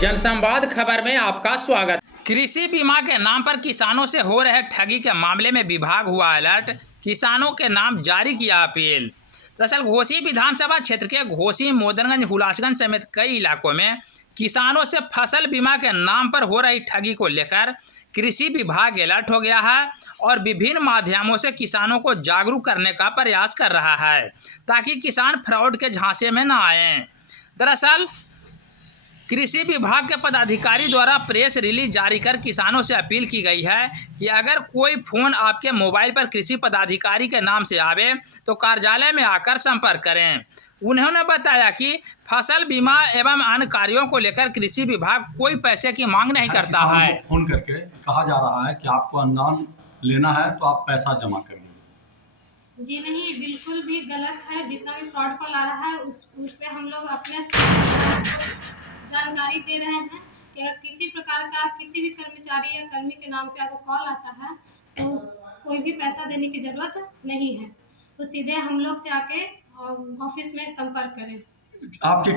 जनसंवाद खबर में आपका स्वागत। कृषि बीमा के नाम पर किसानों से हो रहे ठगी के मामले में विभाग हुआ अलर्ट, किसानों के नाम जारी किया अपील। दरअसल घोसी विधानसभा क्षेत्र के घोसी, मोदनगंज, हुलासगंज समेत कई इलाकों में किसानों से फसल बीमा के नाम पर हो रही ठगी को लेकर कृषि विभाग अलर्ट हो गया है और विभिन्न माध्यमों से किसानों को जागरूक करने का प्रयास कर रहा है ताकि किसान फ्रॉड के झांसे में न आए। दरअसल कृषि विभाग के पदाधिकारी द्वारा प्रेस रिलीज जारी कर किसानों से अपील की गई है कि अगर कोई फोन आपके मोबाइल पर कृषि पदाधिकारी के नाम से आवे तो कार्यालय में आकर संपर्क करें। उन्होंने बताया कि फसल बीमा एवं अन्य कार्यों को लेकर कृषि विभाग कोई पैसे की मांग नहीं करता है। फोन करके कहा जा रहा है कि आपको अनुदान लेना है तो आप पैसा जमा करिए। जी नहीं, बिल्कुल भी गलत है। जितना भी फ्रॉड कॉल आ रहा है उस पे हम लोग अपने जानकारी दे रहे हैं कि अगर किसी प्रकार का किसी भी कर्मचारी या कर्मी के नाम पे आपको कॉल आता है तो कोई भी पैसा देने की ज़रूरत नहीं है, तो सीधे हम लोग से आके ऑफिस में संपर्क करें। आपके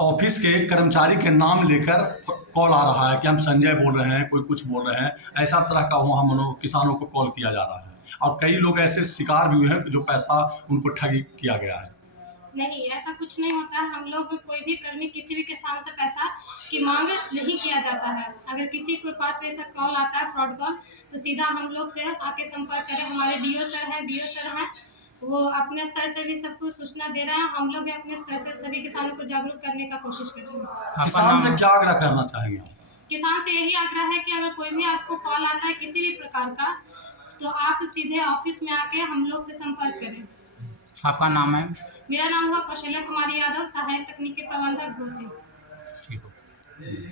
ऑफिस के कर्मचारी के नाम लेकर कॉल आ रहा है कि हम संजय बोल रहे हैं, कोई कुछ बोल रहे हैं, ऐसा तरह का वहाँ हम लोग किसानों को कॉल किया जा रहा है और कई लोग ऐसे शिकार भी हुए हैं कि जो पैसा उनको ठगी किया गया है। नहीं, ऐसा कुछ नहीं होता है। हम लोग कोई भी कर्मी किसी भी किसान से पैसा की मांग नहीं किया जाता है। अगर किसी के पास भी ऐसा कॉल आता है फ्रॉड कॉल तो सीधा हम लोग से आके संपर्क करें। हमारे डीओ सर हैं, बीओ सर हैं, वो अपने स्तर से भी सबको सूचना दे रहे हैं। हम लोग भी अपने स्तर से सभी किसानों को जागरूक करने का कोशिश कर रहे हैं। किसान से क्या आग्रह करना चाहेंगे? किसान से यही आग्रह है कि अगर कोई भी आपको कॉल आता है किसी भी प्रकार का तो आप सीधे ऑफिस में आके हम लोग से संपर्क करें। आपका नाम है? मेरा नाम हुआ कौशल्या कुमारी यादव, सहायक तकनीकी प्रबंधक घोसी। ठीक है।